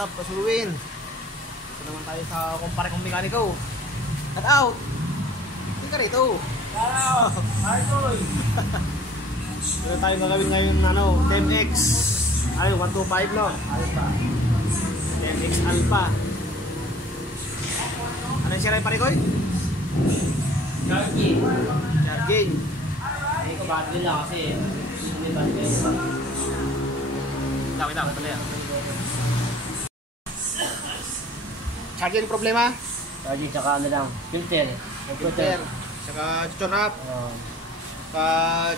What's up, Kasuwin? Ito naman tayo sa kumpare kong mekaniko. Cut out! Hindi ka rito. Cut out! Idol! Ito tayo gagawin ngayon, 10X. Ay, 125 no? Alpha. 10X Alpha. Ano yung siray pare ko? Charging. Charging. Ay, battery lang kasi. May battery pa. Kita pala yan. Charging problema? Charging tsaka ano lang. Filter. Filter. Saka tune up. Saka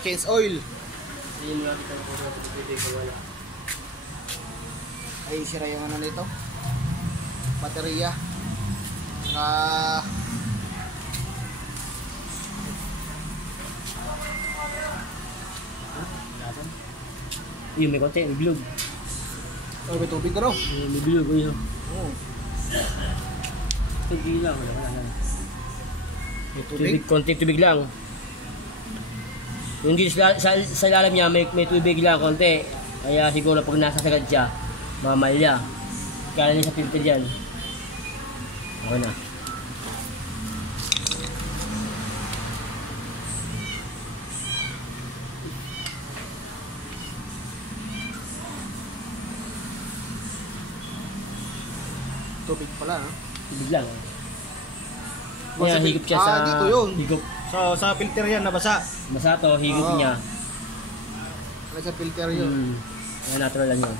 change oil. Hindi mo lang kita na pwede ko wala. Ay, sira yung ano nito. Baterya. Saka Yung may konti, may bilog. oh, may tubig ka no? May bilog, yun. Oo. Tubig lang, wala. May tubig? Konting tubig lang. Yung dito sa ilalim niya, may tubig lang, konti. Kaya siguro pag nasa sagad siya, mamalya. Kaya niya sa filter dyan. Ako na. Tubig pala ha? Tubig lang. Kaya higop siya sa... dito yun. Higop. Sa filter yan, nabasa. Basa to, higop niya. Ano sa filter yun? Kaya natural lang yun.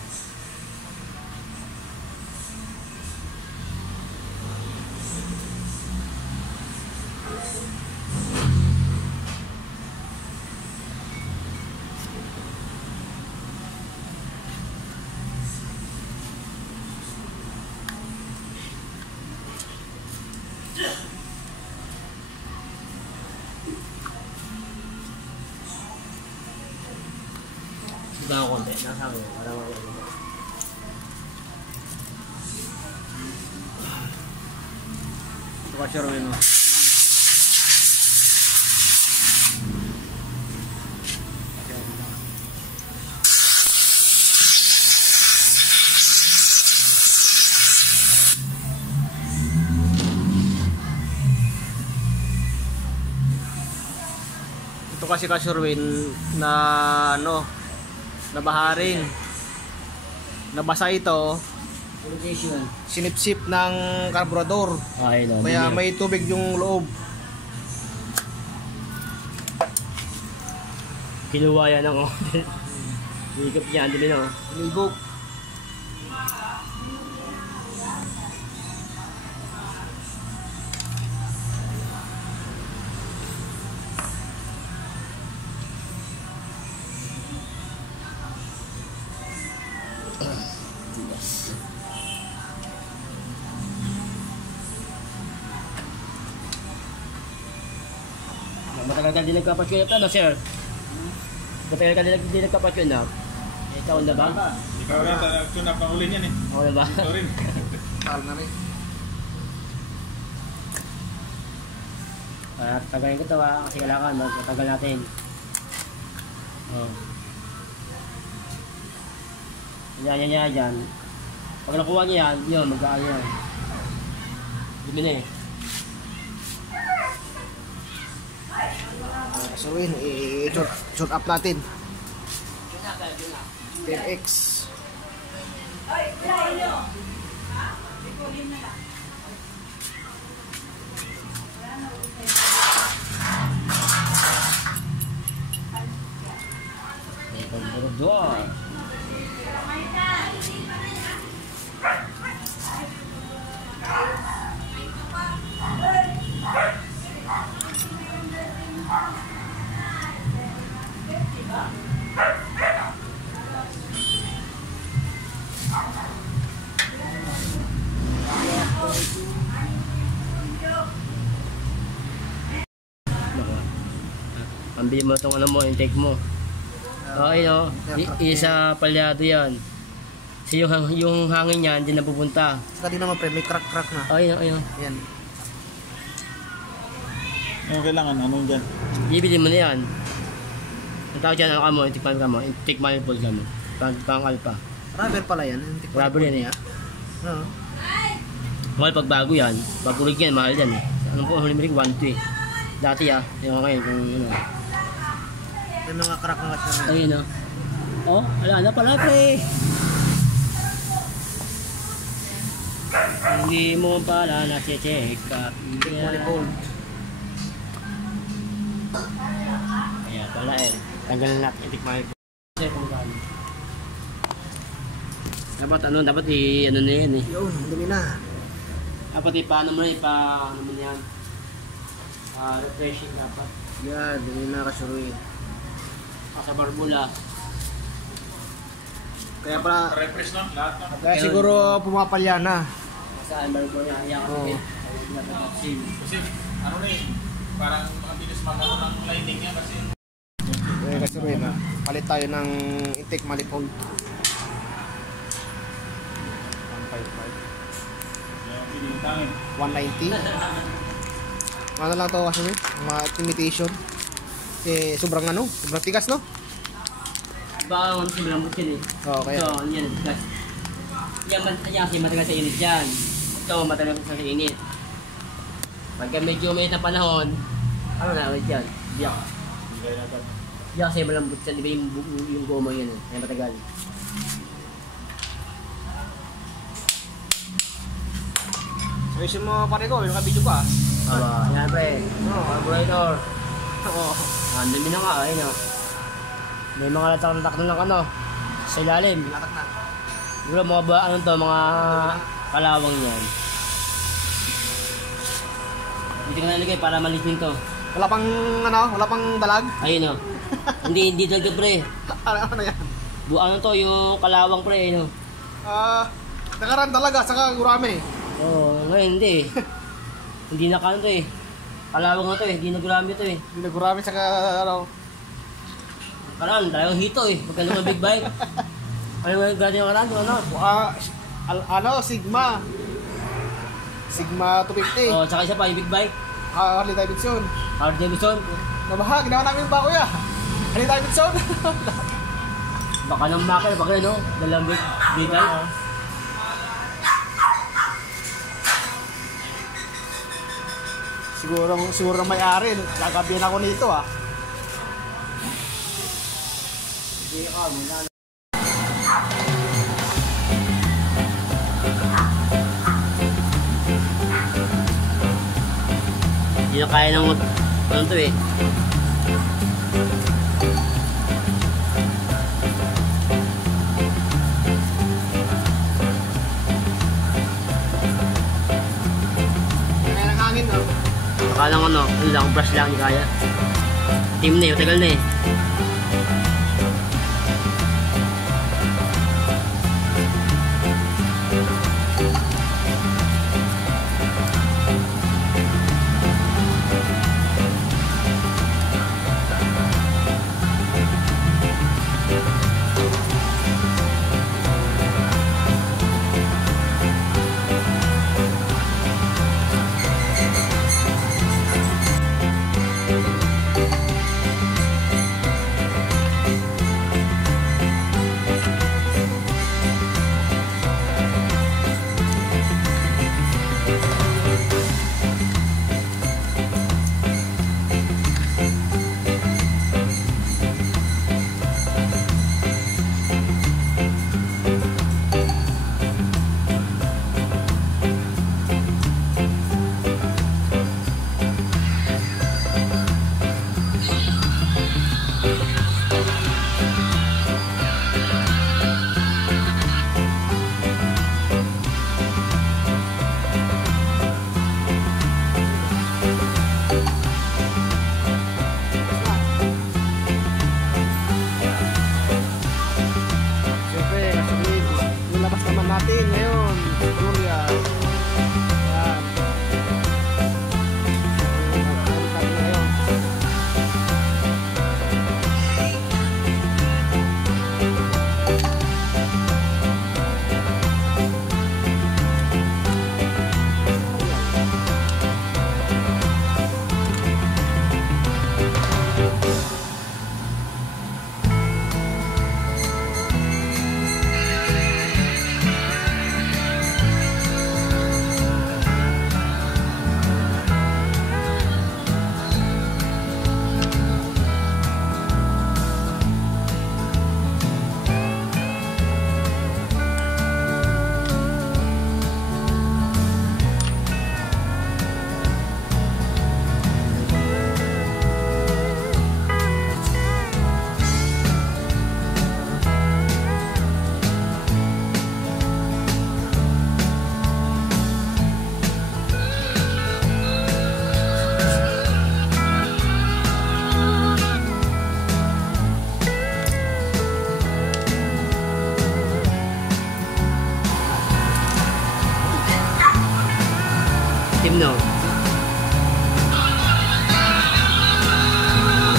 Hindi ako konti. Nasa akin. Wala mo ako. Ito ka sure mo. Ito kasi Kasurwin na nabaharin. Nabasa ito. Sinipsip ng karburador. Ay, no. Kaya may tubig yung loob. Kinuha yan ako. Higop niya. Hindi din ako. Higop. Matagal ka din nagkapatune na, sir? Matagal ka din nagkapatune na? Ikaw na ba? Ikaw rin, tune up ang uli niyan eh. Ako na ba? Ikaw rin. Tal na rin. Tagalin ko ito kasi kailangan matagal natin. Yan. Pag nakuha niya yan, yun, mag-aano yan. Dumi na eh. So yun, i-short up natin. 10X. Doon. Ambil mo itong ano mo, intake mo. Okay, no? Isa palyado yan. So yung hangin niya, hindi na pupunta. Saka din naman pre, may crack na. Ayun. Yan. Ano kailangan? Anong dyan? Bibili mo na yan. Ang tawag dyan, ano ka mo, intake manifold ka mo. Pang alpha. Rubber pala yan. Rubber yan eh. Oo. Mahal pag bago yan. Pag ulig yan, mahal yan eh. Anong po, huling rig 1-2 eh. Dati yung ngayon kung ano. May mga crack ng washer. Ayun o. Oh, wala na pala pre. Hindi mo pala na-check up. Manifold. Kaya pala eh. Tanggalin natin itik manifold. Dapat dapat ano na yan eh. Yun, dumi na. Dapat paano mo na ano mo na yan. Refreshing dapat. Yan, dumi na kasuruin. Sa barbula. Kaya pala, Refresh no? Lahat no? kaya siguro pumapalya na. Sa barbula niya Oo. Kasi ano na eh, parang mabilis magano ng lining niya kasi Kaya kasuruin na. Palit tayo ng intake manifold. 155. yung pinintangin. 190. Ano lang to kasi mga imitation. Eh, sobrang tigas no? Baka ano si malambot yun eh. Oo, kaya. So, ano yan, tigas. Yan kasi matagal sa init yan. Ito, matagal sa init. Pagka medyo may na panahon, ano na ulit yan? Biyak. Biyak kasi malambot yan, di ba yung goma yun eh. Kaya matagal. So, isin mo pare ko, yung ka-video pa. Aba, yan pre. Carburetor. Oo. Ang dumi na nga, ayun o. May mga latak-latak na ano, sa ilalim. Latak na. Siguro mga ba, ano to, mga kalawang yan. Dito ko nalagay para malisning to. Wala pang dalag. Ayun o. Hindi talaga pre. Ano yan? Ano to, yung kalawang pre, ayun o. Nakaran talaga, saka gurame. Oo, ngayon hindi. Hindi na kano to eh. Kalawang na to eh, hindi na gurami to eh. Hindi na gurame, saka Karan, talagang hito eh. Pagka naman big bike. Ano yung gano'n yung karan? Sigma. Sigma 250. Oh, tsaka isa pa yung big bike. Harley Davidson. Harley Davidson. Nabaha, ginawa namin yung bako ya. Harley Davidson. Baka ng makina, baka no? Dalang big bike. Siguro may-ari. Gagabihan ako nito ah. Hindi ka, muna. Hindi na kaya ng ano to eh. Kaya ng hangin no? Baka lang ano lang, brush lang, hindi kaya. Team na eh, matagal na eh.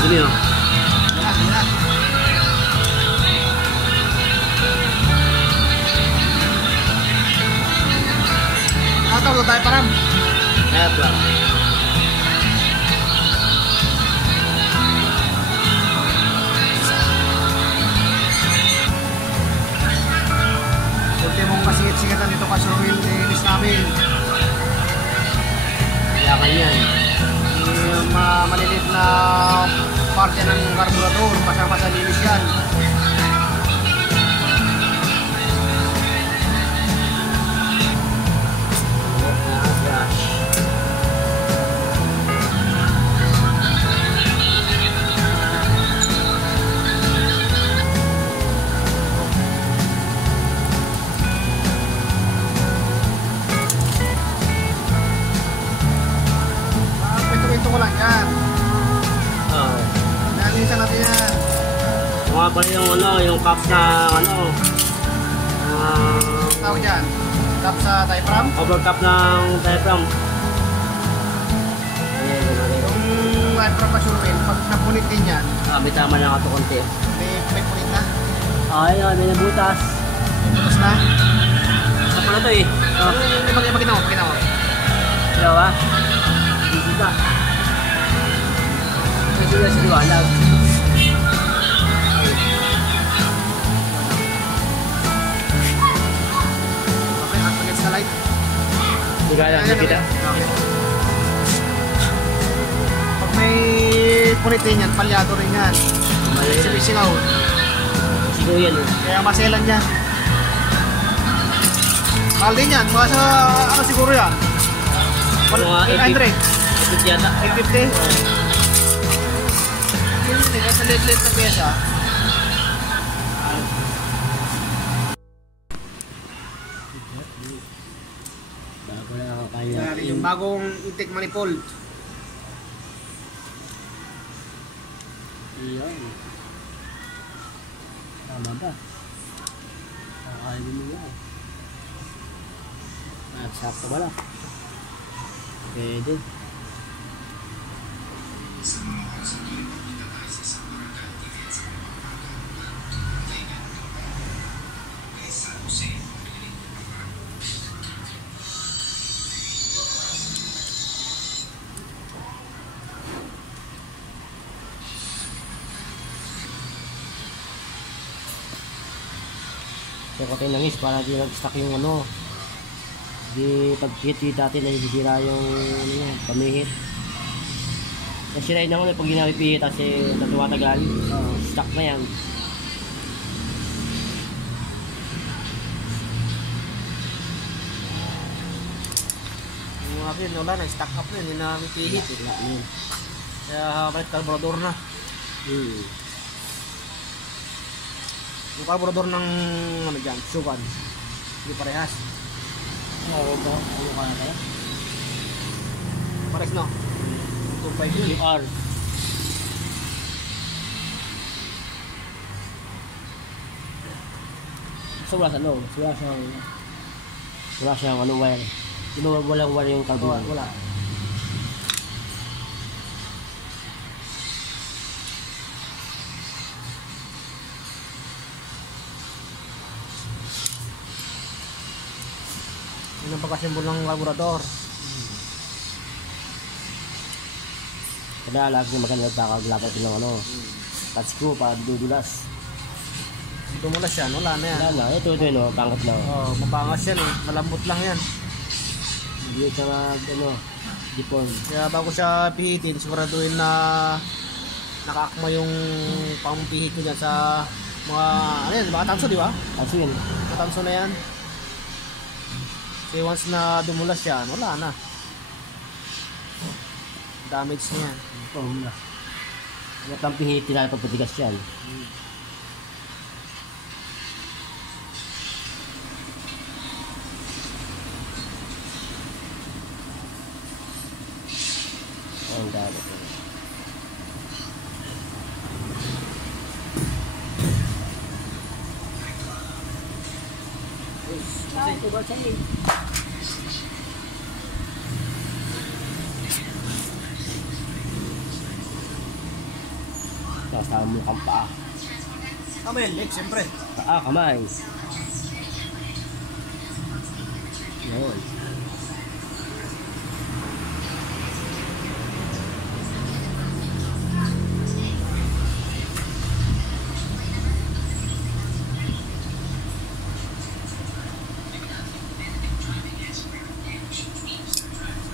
Dumi oh. Yan. Tawag tayo param. Kaya ba? Ultimong masingit-singatan dito kasi yung inis namin. Kaya kanyan. Yung malilit na parte ng karburador, kasama sa linis yan. Pinto-pinto ko lang yan. Oo. Nalinisan natin yan. Mga pala yung ano, yung cups na ano. Tawag yan. Tap sa diaphragm. Overcap ng diaphragm. Ayan, Yung diaphragm measurement, pag napunit din yan, may tama lang ito konti. may punit na. Ayun, may nabutas. Tapos na. Ano pala ito eh? Pakita mo. Hello ba? Hindi ka. Kasi na siliwanag. Okay, against the light. Hindi ka lang, nakita. Okay. Pag may punit din yan, palyado rin yan. Sinisingaw. Siguro yan eh. Kaya maselan yan. Mahal din yan. Mga sa, ano siguro yan? Mga 800. 850 yata. 850? Yun yun eh, kahit na lit-lit na pyesa. Bago na ako kaya. Yung bagong intake manifold. Iyon. Tama ba? Kakain mo yan. Sakto ba lang? Pwede. So, katay langis para di nag-stuck yung ano. Di pag-hit dati nasisira yung ano, pamihit. Nasirain na ko na pag ginawipihit kasi tumatagal. Stuck na yan. Yung akin, wala na, stack up na, hindi na namin pihit. Kaya balik carburetor na. Yung carburetor ng ano dyan, Suban. Hindi parehas. Oo ba? Ano ka na tayo? Parehas no? 2.5 yun. R. So wala sa loob. Wala siyang ano wire. Di ba walang wire yung carburetor? Wala. Yun ang pagkasimbol ng carburetor. Kaya lagi maganda kakaglapat ng ano. Touch screw para dudulas. Tumulas yan, wala na yan. Wala na. Ito no. Pangkat lang. Oh, mapangas yan eh. Malambot lang yan. Hindi siya ano. Dipon. Kaya bago siya pihitin, siguraduhin na nakaakma yung pangpihit ko dyan sa mga, ano yan, baka tanso di ba? Kasi yun. Matanso na yan. Kasi once na dumulas yan, wala na. Damage na yan. Ito na. Wala pang pihitin na papatigas yan. Ang dami. Ito ba sa'yo? Kasama mo kang paa. Kamay, leg, siyempre. Paa, kamay. Yun.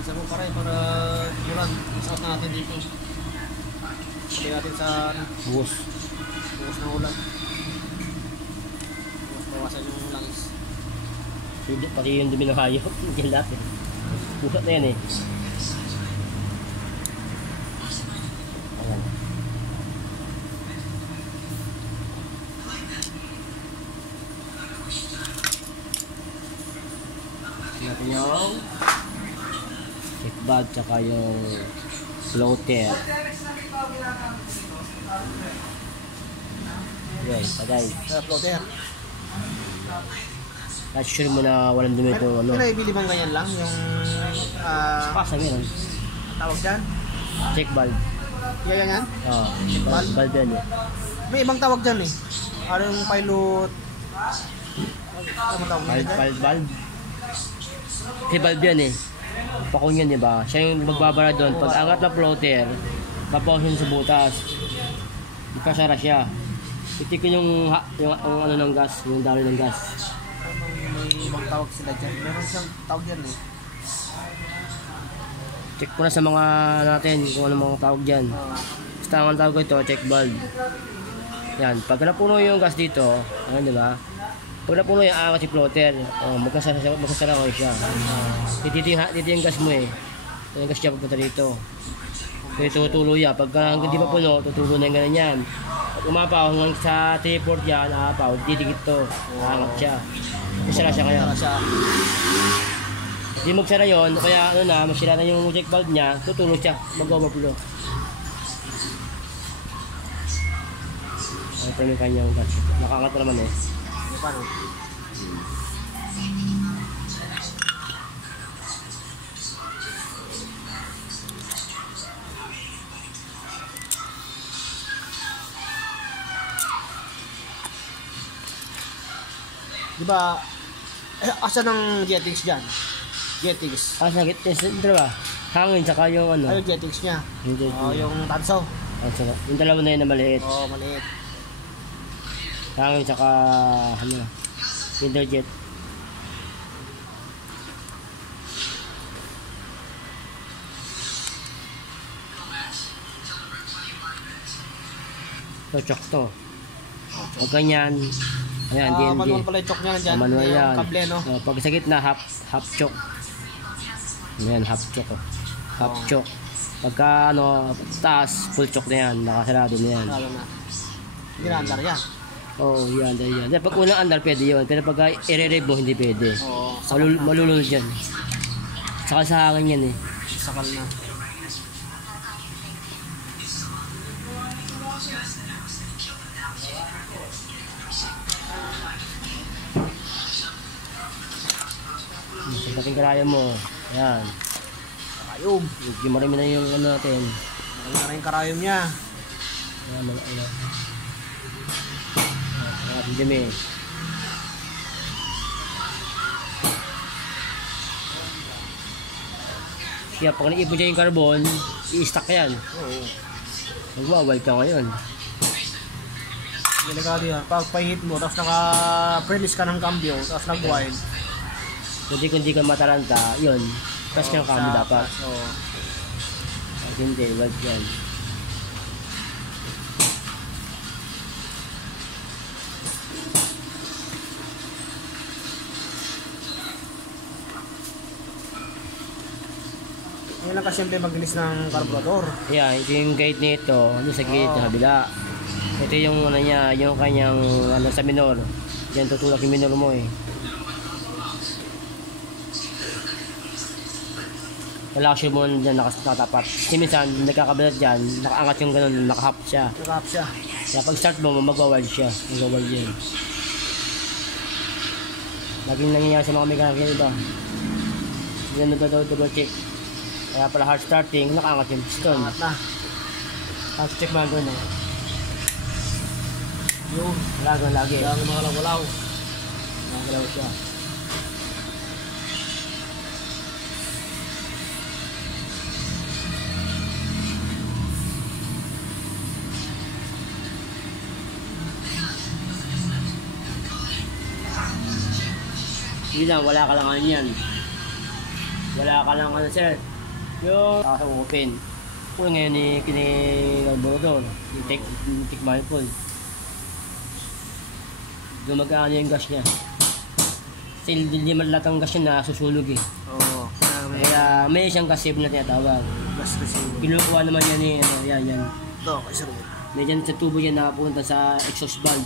Isa mo pare para bulan. Isot natin dito. Sabi natin sa ano, Buhos. bukas ng ulan. Bawasan yung langis. Pati yung dumi ng hayop. Hindi lahat eh. Buhat na yan eh. Ayan. Natin yung kickbag tsaka yung floater. Okay, pagay. Sa floater. At sure mo na walang dumi ito, ano. May naibili bang ganyan lang? Yung Pasa meron. tawag dyan? Check valve. Yan yan? Oo. Valve? Valve yan eh. May ibang tawag dyan eh. Ano yung pilot? Ano tawag Valve, dyan? valve, valve. Si valve yan eh. Pakong yan, di ba? Siya yung magbabara doon. Pag angat na floater, papawas yun sa butas. Ipasara siya. Itikon yung ano ng gas, yung daloy ng gas. May ibang tawag sila dyan. Meron siyang tawag dyan eh. Check ko na sa mga natin kung ano mga tawag dyan. Basta ang tawag ko ito, check valve. Yan, pag napuno yung gas dito, ano di ba? Pag napuno yung angat si floater, magkasara ko siya. Dito yung gas mo eh. Yung gas siya papunta dito. So tutulo yan. Pagka hindi pa puno, tutulo na yung ganyan. Pag umapaw hanggang sa 3-4 yan, aapaw, didikit to. Angat siya. Masira siya kaya. Para siya. Hindi magsara yun, kaya ano na, magsira na yung check valve niya, tutulo siya, mag-overflow. Ito yung kanyang gas. Nakaangat na naman eh. Ano pa no? Diba, asa ng jettings dyan? Jettings. Sa gitna, ito ba? Hangin, tsaka yung ano. Ano yung jettings niya? Yung jet. Yung tanso. Yung dalawa na yun na maliit. Oo, maliit. Hangin, tsaka ano, interjet. Ito, chok to. Huwag ganyan. Ayan, DND. Manual pala yung chok niya nandyan. Manual Yung yan. kable, no? Pag sa gitna, half choke. Ayan, half choke. Oh. Half choke. Pagka ano, taas, full choke na yan. Nakasarado na yan. Lalo na. Hindi na andar yan. Oo, yan, yan. Pag unang andar, pwede yun. Pero pagka i-rev mo, hindi pwede. Oo, Malulunod yan. Saka sa hangin yan eh. sakal na. Pagdating karaya mo, yan. Karayom. Yung marami na yung ano natin. Marami na rin yung karayom niya. Yan, mga ano. Ang ating dumi. Kaya pag naipon niya yung carbon, i-stack yan. Oo. Magwawal ka ngayon. Delikado yan. Pag pahit mo, tapos naka-premise ka ng cambio, tapos nag-wild. Kundi kung di ka mataranta, yun. Cash kang kami dapat. Oo. At hindi, wag yan. Ngayon lang kasi maglinis ng carburetor. Ayan, ito yung guide nito. Ano sa gate sa kabila. Ito yung ano niya, yung kanyang ano sa minor. Diyan tutulak yung minor mo eh. Relaxation mo dyan nakatapat. Kasi minsan nagkakabalat dyan, nakaangat yung ganun, nakahap siya. Nakap siya. Kaya pag start mo, magwawal siya. Magwawal yan. Laging nangyayari sa mga mechanic yung iba. Yan double check. Kaya pala hard starting, nakaangat yung piston. Angat na. Hard check man doon eh. Yun. Malagang lagi. Kaya ang mga walaw. Nagalaw siya. Yun lang, wala ka lang ano yan. Wala ka lang ano sir. Yung open. Kung ngayon ni kinikalborador, yung take manifold. Gumagaan yung gas niya. Kasi hindi man lahat ang gas niya nasusunog eh. Oo. Kaya may isang gas save na tinatawag. Gas receiver. Kinukuha naman yan eh, ano, yan. Ito, kay sir. May dyan sa tubo yan nakapunta sa exhaust valve.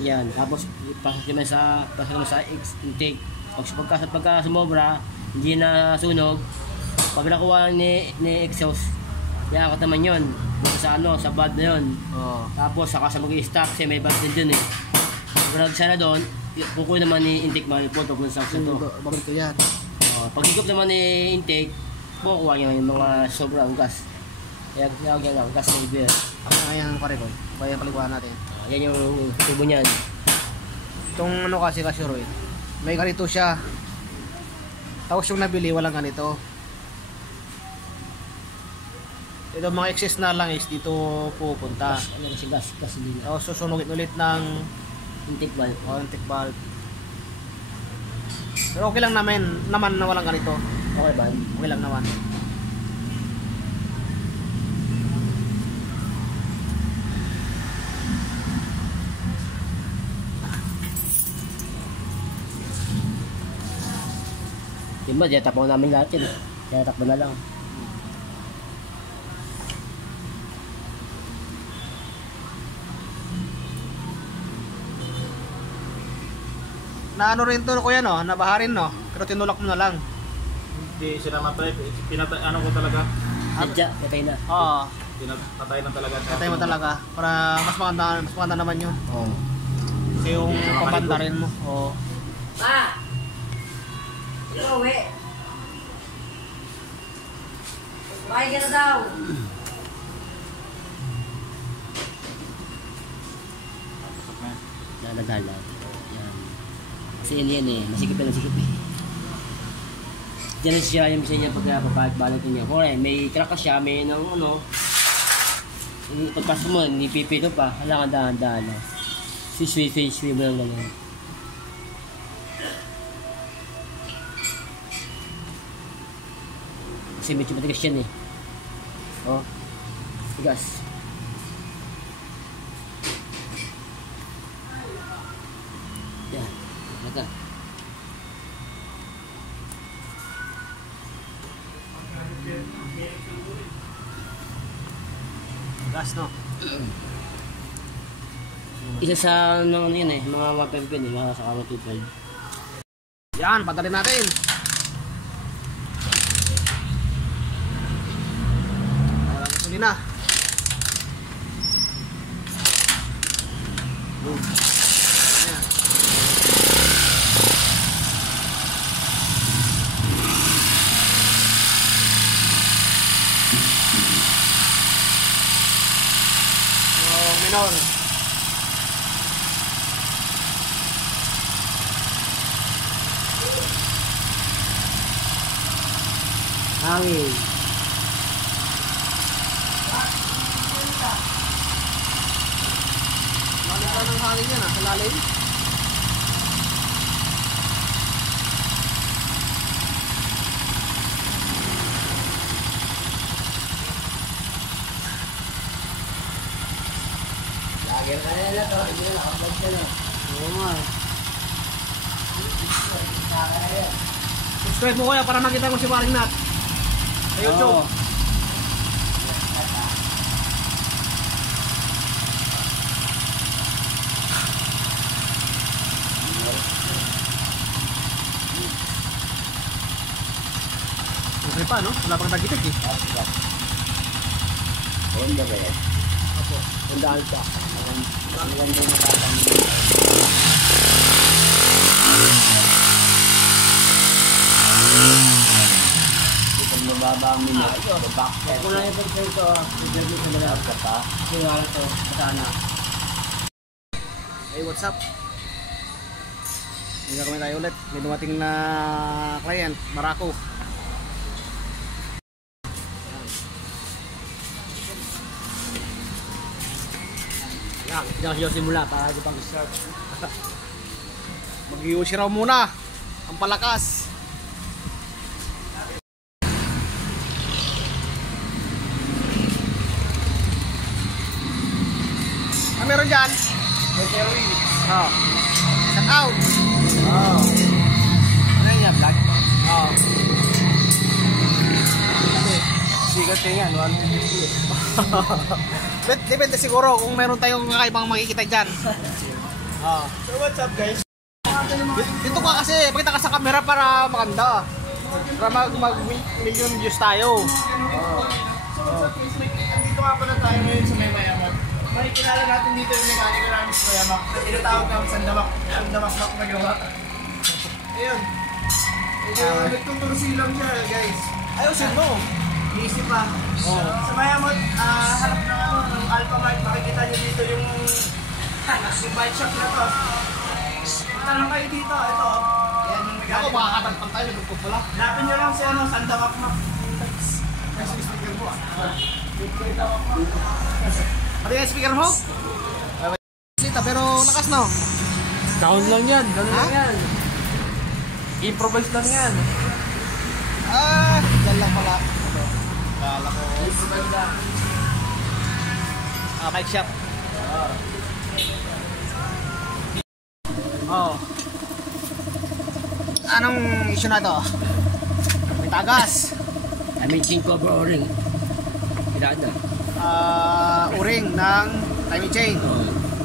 Yan. Tapos pasok naman sa intake. Pagka sumobra, hindi na sunog. Pag nakuha ni exhaust, iaangat naman yun. Dito sa sa valve na yun. Oo. Tapos saka sa mag-i-stop kasi may valve din dun eh. Pag nagsara doon, kukuha naman ni intake manifold pag nasa to. Bakit ko yan? Pag higop naman ni intake, kukuha niya yung mga sobrang gas. Kaya yan lang, gas saver. Ako na yan pare ko. Kaya paliguan natin. Yan yung tubo niyan. Itong ano kasi Roy, may ganito siya. Tapos yung nabili walang ganito. Ito mga excess na lang is dito pupunta. Ano kasi gas din. Tapos susunugin ulit ng Intake valve. intake valve. Pero okay lang naman na walang ganito. Okay ba? Okay lang naman. Yung ba, takbo namin lahat yun. Kaya takbo na lang. Na ano rin to kuya no, nabaharin no. Pero tinulak mo na lang. Hindi sila matay. Ano ko talaga? Sadya, patay na. Oo. Patay na talaga. Katay mo talaga para mas maganda naman yun. Oo. Kasi yung pampanda rin mo. Oo. Pa! Ikaw, uwi. Kumain ka na daw. Nadadala. Yan. Kasi yan eh. Masikip na masikip eh. Diyan siya yung bisa niya pagkakabalik niya. Kung may crack ka siya, may ano. Pagpasok mo, hindi pipito pa. Hala ka dahan-dahan na. Swish mo lang ganyan. Kasi medyo matigas yan eh. Oh. Tigas. Yan. Mata. Gas no. Isa sa ano yun eh, mga mapempin eh, mga sa kama 212. Yan, padalin natin. Wala gusto na. Boom. Ayan. Minor. Hangin. Lalim ka ng hangin yan sa lalim. Lagi ka na to, hindi na nakabag ka na. Oo nga. Subscribe mo kuya para makita mo si Paring Nat sa YouTube. Oo. Siyempre pa no? Wala pang tagitik eh. Honda ba yan? Opo. Honda Alpha. Maganda yung nakakamihan. Ito mababa ang minute. Back. Kung lang yung pag-save ko, i-view sa mga pa. Kasi nga lang ito, kasana. Hey, what's up? May gagawin tayo ulit. May dumating na client, Barako. Yan, diyan siya simula para di pang start. Mag-iusi raw muna. Ang palakas. Ano meron dyan? Oh. Shout out. Oh. Ano yan, vlog? Oh. Sigat kayo yan, 150. Depende siguro kung meron tayong kakaibang makikita dyan. Oh. So what's up guys? Dito ka kasi, pakita ka sa camera para maganda. Para mag-million views tayo. Andito nga pala tayo ngayon sa may Mayamak. Makikilala natin dito yung mekaniko namin sa Mayamak. Tinatawag namin Sandamak na gawa. Ayun. Nagtuturo silang siya guys. Ayusin mo. Easy pa. Sa Mayamak, harap na ng Alpha Mart. Makikita nyo dito yung bike shop na to. Punta lang kayo dito. Ito. Yan yung Ako, mekaniko. makakatagpang tayo. Nagpupula pala. Hanapin nyo lang si Sandamak. Kasi yung speaker mo Pati yung speaker mo? Sita, pero lakas no? Sound lang yan, ganun Ha? lang yan. Improvise lang yan. Ah, dyan lang pala. Kala ko. Improvise lang. Mic shop. Oh. Anong issue na to? May tagas. I mean, 5 cover o-ring. Pirada. Uring ng timing chain.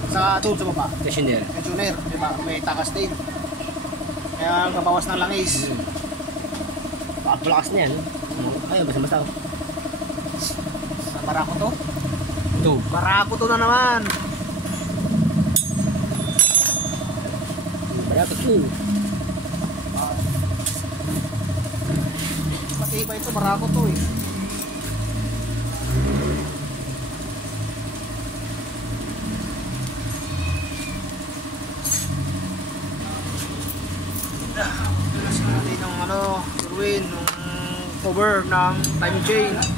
Sa tube sa baba. Questionnaire. Engineer, di ba? May tagas din. Kaya kabawas ng langis. Pakapalakas na yan. Ayaw, basta-basta. Barako to? Ito. Barako to na naman. Barato to. Pati iba ito, barako to eh. Ilasin natin ng Irwin, yung cover ng timing chain. Yan.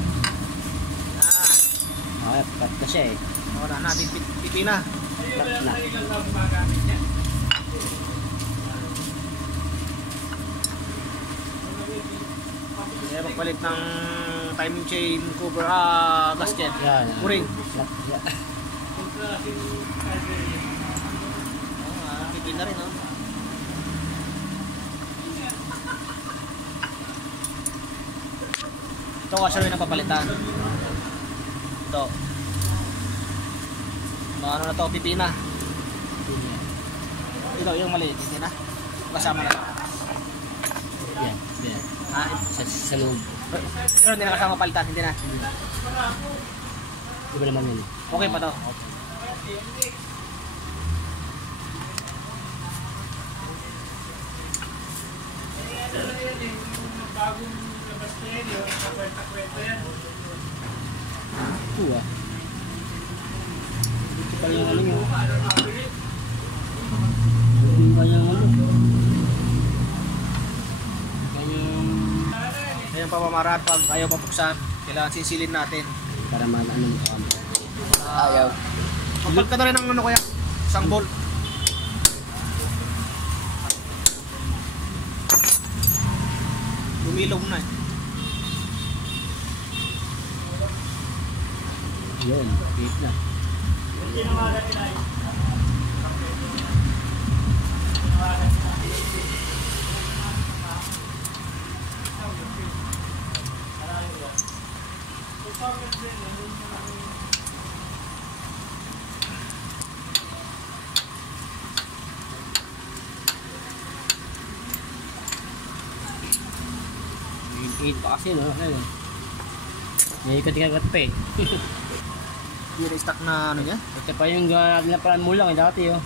Okay, cut na siya eh. Wala natin pipi na. Cut na. Kaya magpalit ng timing chain cover, gasket. Yan. Uring. Yan. Pipi na rin, Ito washer rin ang papalitan. Ito. Ano na to, pipi na. Ito, yung maliit, hindi na. Kasama na to. Yan. Yan. Sa loob. Pero hindi na kasama palitan, hindi na. Iba naman yun. Okay pa to. Bagong labas na yan, yung kwenta-kwenta yan. Ito ah. Ito pala yung ano nyo. Ito pala yung ano. Kanyang... Ayun pa pamamaraan pag ayaw papuksan. Kailangan sisilin natin. Para ano mo kami. Ayaw. Magpag ka na rin ng ano kaya? Isang bolt. Lumilog na eh. Yun. Gate na. Gate pa kasi no. Ayun. May ikat-ikat pa eh. Hindi na-stock na ano niya. Ito pa yung naparaan mo lang eh dati oh.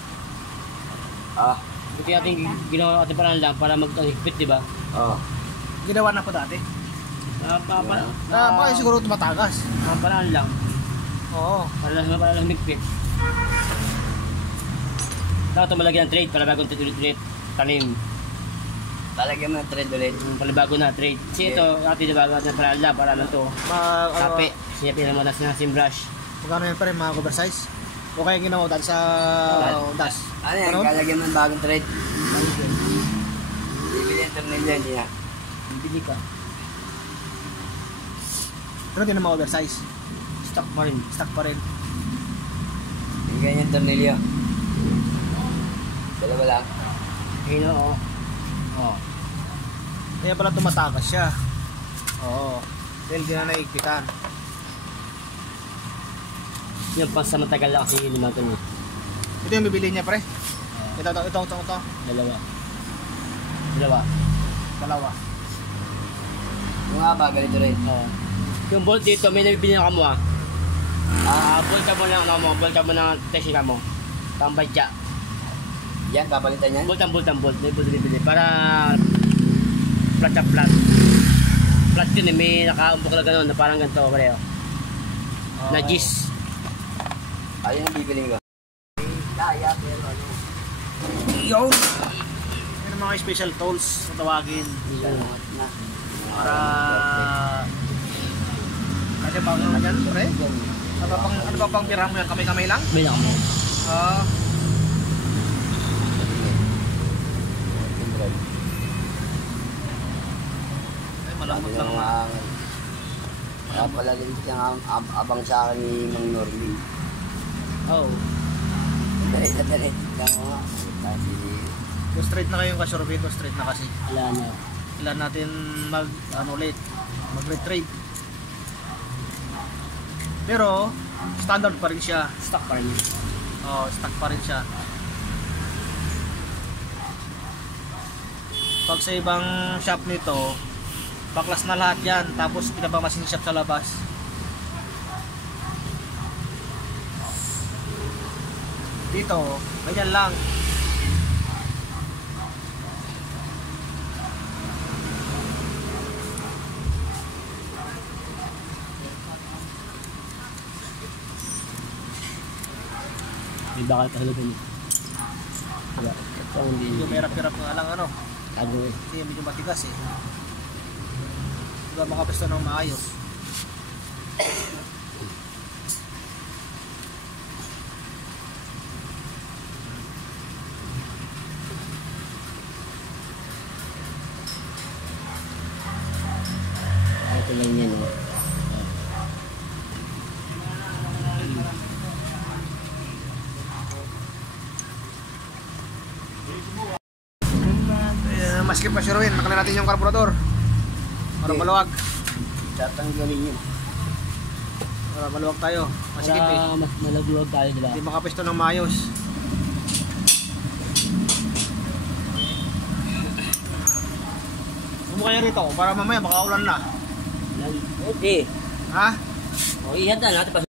Ito natin ginawa natin parang lang para mag-higpit, di ba? Ginawa na po dati. Baka siguro tumatagas. Paraan lang. Oo. Para lang higpit. Dapat tumalagyan ng trade para bagong ulit tanim. Talagyan mo ng thread ulit. Palibago na trade. Kasi ito, ati diba, para na to. Kape. Siya pinamanas na sim brush. Magkano yan pa rin mga oversize? O kaya ginawa dahil sa das? Ano yan? Kalagyan mo ng bagong thread. Bibili yung tornilyo, hindi na. Bili ka. Pero hindi na mga oversize. Stock pa rin. Stock pa rin. Bigyan yung tornilyo. Dalawa lang. Okay na, oo. Oo. Kaya pala tumatakas siya. Oo. Dahil di na naigpitan. Yung pang sa matagal lang kasi limang ito niya. Ito yung bibili niya pre. Ito. Dalawa. Dalawa. Yung nga ba, ganito rin. Oo. Yung bolt dito, may nabibili na kamo ah. Bolt ka mo lang, bolt ka mo ng testing ka mo. Pambadya. Yan, papalitan yan. Bolt. May bolt bibili. Para flat sa flat. Flat yun eh, may nakaumpok na gano'n na parang ganito pareho. Na gis. Ayun ang bibiling ko. Kaya, pero ano. Yo! Yan ang mga special tools na tawagin. Para... Kasi bang ano yan pre? Ano ba pang pirang mo yan? Kamay-kamay lang? May lang mo. Ay, malambot lang nga. Palagin siya abang sa akin ni Mang Norby. Oo. Dali. Lang nga. Kasi Go straight na kayong kasurvey. Go straight na kasi. Wala na. Kailan natin mag-retrieve. Pero, standard pa rin siya. Stock pa rin. Stock pa rin siya. Pag sa ibang shop nito, baklas na lahat yan. Tapos pinapamasin shop sa labas. Dito, ganyan lang. May bakal kahulugan niya. Diba? Ito hindi. Medyo merap-merap nga lang ano. Tago eh. Kasi medyo matigas eh. Diba makapesto ng maayos. Ito lang yan. Maskip pa siruin, makala natin yung karburador. Para maluwag. tatanggalin yun. Para maluwag tayo. Maskip eh. Mas malagluwag tayo, diba? Hindi makapesto ng maayos. Kayo rito para mamaya makaulan na. Pwede. Ha? O, ihanda natin.